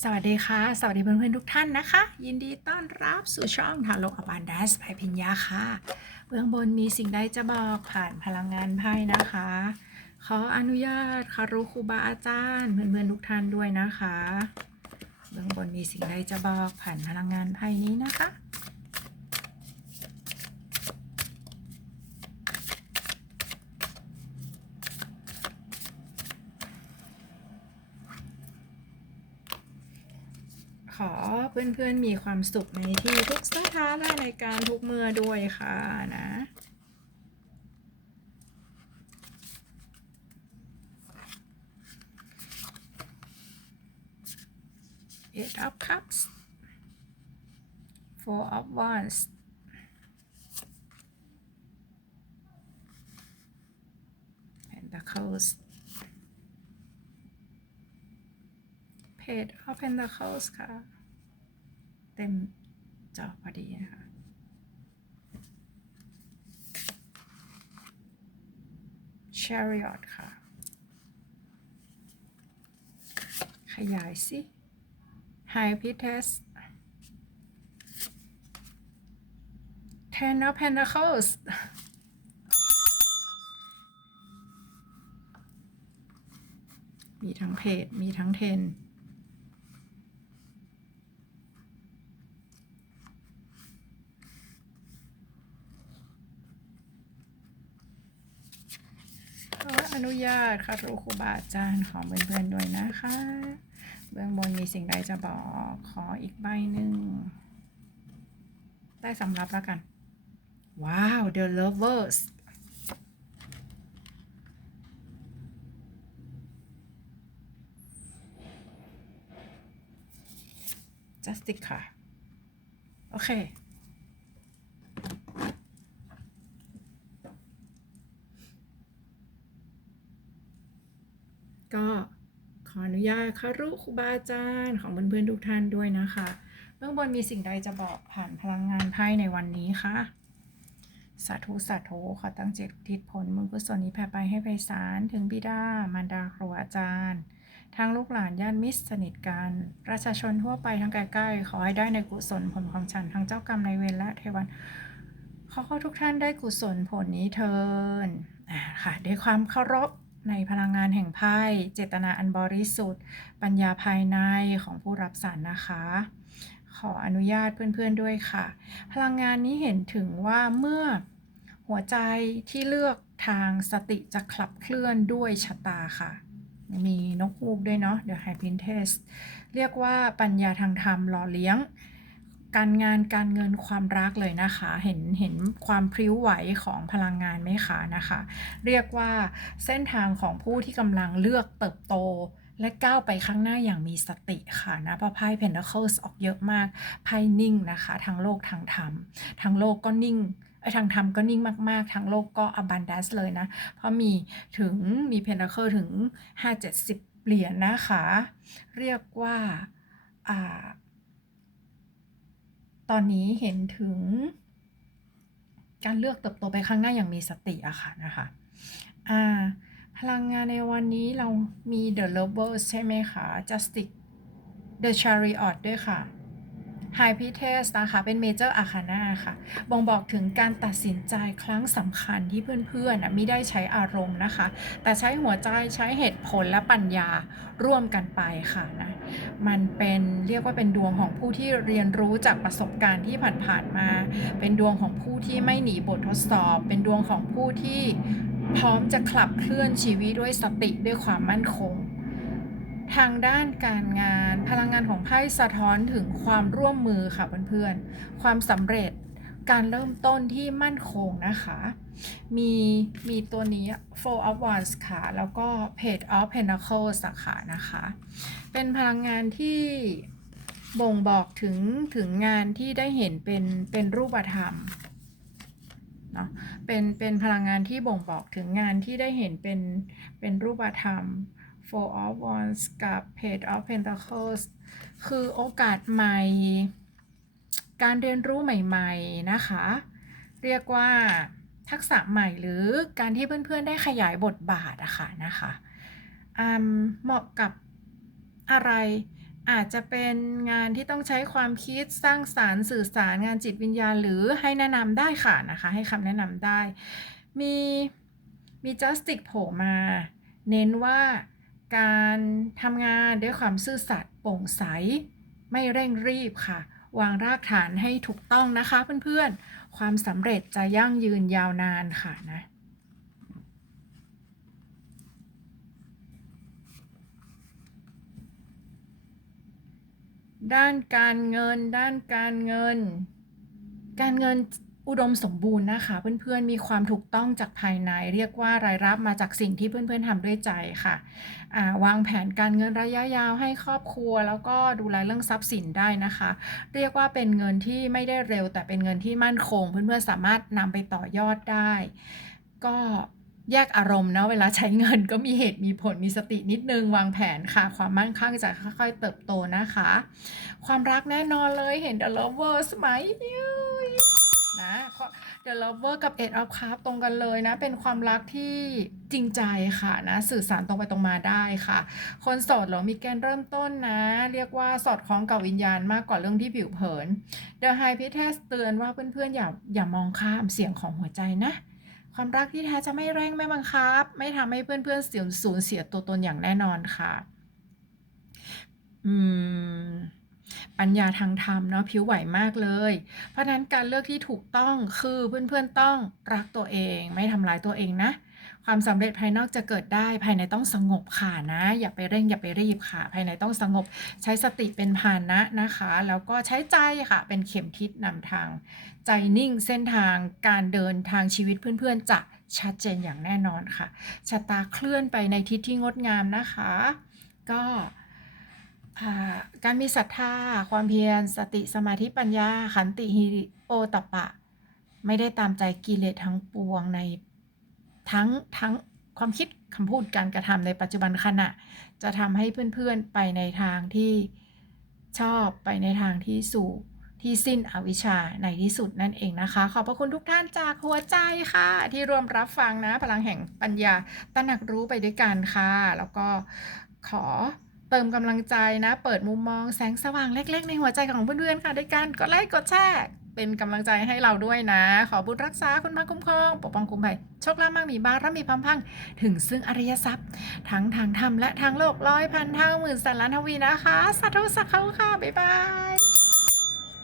สวัสดีค่ะ สวัสดีเพื่อนๆทุกท่านนะคะ ยินดีต้อนรับสู่ช่องทาโลกอบันดัสไพพิญญาค่ะ เบื้องบนมีสิ่งใดจะบอกผ่านพลังงานไพ่นะคะ ขออนุญาตคารุครูบาอาจารย์เพื่อนๆทุกท่านด้วยนะคะ เบื้องบนมีสิ่งใดจะบอกผ่านพลังงานไพ่นี้นะคะ ขอเพื่อนๆมีความสุขในที่ทุกสถานะในการทุกเมื่อด้วยค่ะนะ Eight of Cups Four of Wands Pentacles Page of Pentacles ค่ะ เต็มจอพอดีนะคะ Chariot ค่ะ ขยายสิ High p i t e s Ten of Pentacles มีทั้งเพจมีทั้งเทน ขออนุ ญาตค่ะครูครูบาอาจารย์ของเพื่อนๆด้วยนะคะ เบื้องบนมีสิ่งใดจะบอกขออีกใบหนึ่งได้สำรับแล้วกัน ว้าว The Lovers จัสติกค่ะ โอเค ก็ขออนุญาตคารุครูบาอาจารย์ของเพื่อนๆทุกท่านด้วยนะคะ เบื้องบนมีสิ่งใดจะบอกผ่านพลังงานไพ่ในวันนี้คะสาธุสาธุขอตั้งเจตทิศผลบุญกุศลนี้แผ่ไปให้ไพศาลถึงบิดามารดาครูอาจารย์ทางลูกหลานญาติมิตรสนิทกัน ประชาชนทั่วไปทั้งใกล้ๆขอให้ได้ในกุศลผลของฉันทั้งเจ้ากรรมในเวรและเทวันขอขอทุกท่านได้กุศลผลนี้เทินค่ะด้วยความเคารพ ในพลังงานแห่งไพ่เจตนาอันบริสุทธิ์ ปัญญาภายในของผู้รับสารนะคะ ขออนุญาตเพื่อนๆด้วยค่ะ พลังงานนี้เห็นถึงว่าเมื่อหัวใจที่เลือกทางสติจะขับเคลื่อนด้วยชะตาค่ะ มีนกฮูกด้วยเนาะ The High Priestess เรียกว่าปัญญาทางธรรมหล่อเลี้ยง การงานการเงินความรักเลยนะคะ เห็นเห็นความพริ้วไหวของพลังงานไหมคะนะคะ เรียกว่าเส้นทางของผู้ที่กำลังเลือกเติบโตและก้าวไปข้างหน้าอย่างมีสติค่ะนะเพราะไพ่ Pentacles ออกเยอะมากไพ่นิ่งนะคะ ทั้งโลกทางธรรมทั้งโลกก็นิ่งไอ้ยทางธรรมก็นิ่งมาก ๆทั้งโลกก็ abundance เลยนะ เพราะมีถึงมี Pentacle ถึง 5-70 เหรียญนะคะ เรียกว่าอ่า ตอนนี้เห็นถึง การเลือกเติบโตไปข้างหน้าอย่างมีสติอะค่ะนะคะอ่าพลังงานในวันนี้เรามี The Lovers ใช่ไหมคะ Justice The Chariot ด้วยค่ะ High Priestess นะคะ เป็น Major Arcana ค่ะ บ่งบอกถึงการตัดสินใจครั้งสำคัญที่เพื่อนๆไม่ได้ใช้อารมณ์นะคะ แต่ใช้หัวใจใช้เหตุผลและปัญญาร่วมกันไปค่ะนะ มันเป็นเรียกว่าเป็นดวงของผู้ที่เรียนรู้จากประสบการณ์ที่ผ่านๆมา เป็นดวงของผู้ที่ไม่หนีบททดสอบ เป็นดวงของผู้ที่พร้อมจะขับเคลื่อนชีวิตด้วยสติด้วยความมั่นคง ทางด้านการงาน พลังงานของไพ่สะท้อนถึงความร่วมมือค่ะเพื่อนๆ ความสำเร็จการเริ่มต้นที่มั่นคงนะคะ มีมีตัวนี้ Four of Wands ค่ะ แล้วก็ Page of Pentacles ค่ะนะคะ เป็นพลังงานที่บ่งบอกถึงถึงงานที่ได้เห็นเป็นเป็นรูปธรรมเนาะเป็นเป็นพลังงานที่บ่งบอกถึงงานที่ได้เห็นเป็นเป็นรูปธรรม Four of Wands กับ Page of Pentacles คือโอกาสใหม่ การเรียนรู้ใหม่ๆนะคะ เรียกว่าทักษะใหม่หรือการที่เพื่อนๆได้ขยายบทบาทอะค่ะนะคะเหมาะกับอะไรอาจจะเป็นงานที่ต้องใช้ความคิดสร้างสารรค์สื่อสารงานจิตวิญญาณ หรือให้แนะนำได้ค่ะนะคะ ให้คำแนะนำได้ มีมี justice โผล่มา เน้นว่า การทำงานด้วยความซื่อสัตย์โปร่งใส ไม่เร่งรีบค่ะ วางรากฐานให้ถูกต้องนะคะเพื่อนๆ ความสำเร็จจะยั่งยืนยาวนานค่ะนะด้านการเงิน ด้านการเงิน การเงิน อุดมสมบูรณ์นะคะ เพื่อนๆมีความถูกต้องจากภายใน เรียกว่ารายรับมาจากสิ่งที่เพื่อนๆทำด้วยใจค่ะวางแผนการเงินระยะยาวให้ครอบครัว แล้วก็ดูแลเรื่องทรัพย์สินได้นะคะ เรียกว่าเป็นเงินที่ไม่ได้เร็ว แต่เป็นเงินที่มั่นคง เพื่อนๆสามารถนำไปต่อยอดได้ ก็แยกอารมณ์นะเวลาใช้เงินก็มีเหตุมีผลมีสตินิดนึงวางแผนค่ะ ความมั่งคั่งจะค่อยๆเติบโตนะคะ ความรักแน่นอนเลยเห็น The Lovers ไหม เย้ยนะ The Lover กับ Eight of Cups ตรงกันเลยนะ เป็นความรักที่จริงใจค่ะนะ สื่อสารตรงไปตรงมาได้ค่ะ คนโสดเหรอมีแกนเริ่มต้นนะ เรียกว่าสอดคล้องกับวิญญาณมากกว่าเรื่องที่ผิวเผิน The High Priestess เตือนว่าเพื่อนๆอย่าอย่ามองข้ามเสียงของหัวใจนะความรักที่แท้จะไม่เร่งไม่บังคับ ไม่ทำให้เพื่อนๆเสียสูญเสียตัวตนอย่างแน่นอนค่ะ อืม ปัญญาทางธรรมเนาะผิวไหวมากเลย เพราะนั้นการเลือกที่ถูกต้องคือเพื่อนๆต้องรักตัวเอง ไม่ทำร้ายตัวเองนะ ความสำเร็จภายนอกจะเกิดได้ภายในต้องสงบค่ะนะ อย่าไปเร่งอย่าไปรีบค่ะ ภายในต้องสงบใช้สติเป็นพานะนะคะ แล้วก็ใช้ใจค่ะ เป็นเข็มทิศนำทาง ใจนิ่งเส้นทางการเดินทางชีวิตเพื่อนๆจะชัดเจนอย่างแน่นอนค่ะชะตาเคลื่อนไปในทิศที่งดงามนะคะ ก็ การมีศรัทธา ความเพียร สติสมาธิปัญญา ขันติหิโอตปปะ ไม่ได้ตามใจกิเลสทั้งปวงในทั้งทั้งความคิดคำพูดการกระทำในปัจจุบันขณะ จะทำให้เพื่อนๆไปในทางที่ชอบไปในทางที่สู่ที่สิ้นอวิชชาในที่สุดนั่นเองนะคะ ขอบพระคุณทุกท่านจากหัวใจค่ะ ที่ร่วมรับฟังนะ พลังแห่งปัญญาตระหนักรู้ไปด้วยกันค่ะ แล้วก็ขอ เติมกำลังใจนะ เปิดมุมมองแสงสว่างเล็ก ๆ ในหัวใจของเพื่อนๆค่ะด้วยกันกดไลค์กดแชร์เป็นกำลังใจให้เราด้วยนะ ขอบุญรักษาคุณพระคุ้มครอง ปกป้องคุ้มภัยโชคลาภมั่งมีบารมีพัมพัง ถึงซึ่งอริยทรัพย์ ทั้งทางธรรมและทางโลกร้อยพันเท่าหมื่นแสนล้านทวีนะคะ สาธุสักเขาค่ะ บ๊ายบาย